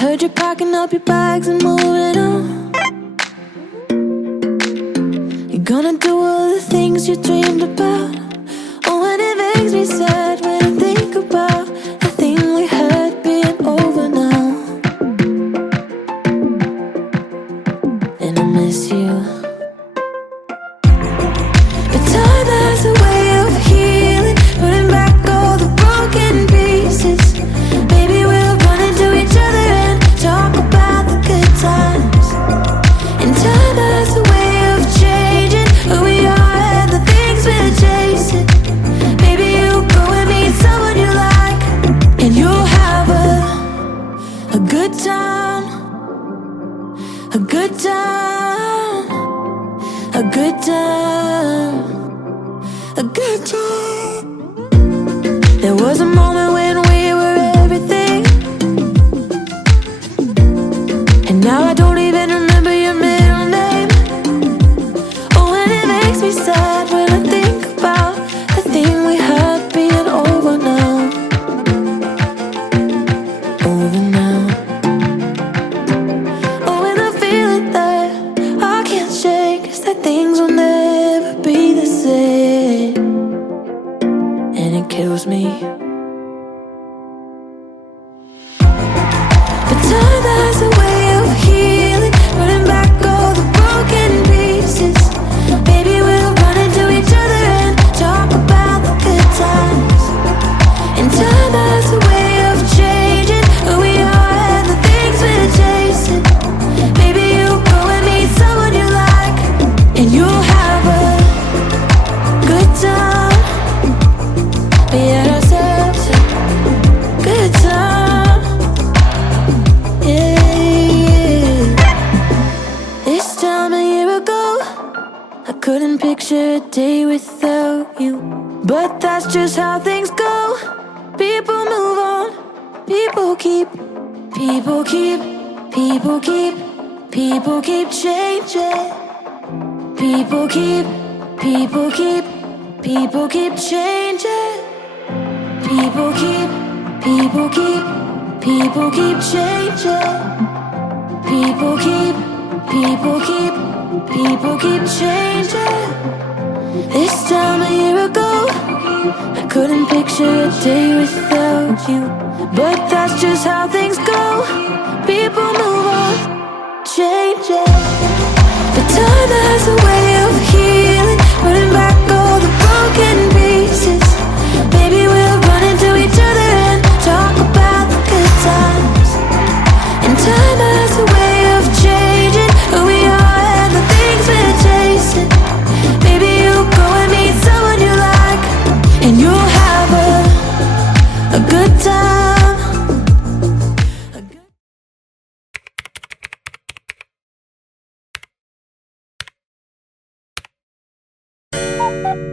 Heard you're packing up your bags and moving on. You're gonna do all the things you dreamed about. Oh, and it makes me sad when I think about the thing we had being over now. And I miss you. But time has a way of healing, putting back all the broken pieces. Maybe we'll run into each other and talk about the good times. And time has a way of changing who we are and the things we're chasing. Maybe you'll go and meet someone you like, and you'll have a good time, a good time, a good time, a good time. There was a moment when we were everything, and now I don't even remember your middle name. Oh, and it makes me sad when I think about the thing we had being over now. Over now. Oh, and I feel it there, I can't shake, 'cause that things will never be the same. And it kills me. But time has a way of healing, putting back all the broken pieces. Maybe we'll run into each other and talk about the good times. And time has a way of changing who we are and the things we're chasing. Maybe you'll go and meet someone you like, and you'll have a good time. We had ourselves a good time. Yeah. This time a year ago, I couldn't picture a day without you. But that's just how things go. People move on, people keep changing. People keep changing. People keep changing. People keep changing. People keep changing. This time a year ago, I couldn't picture a day without you. But that's just how things go. People move on, you.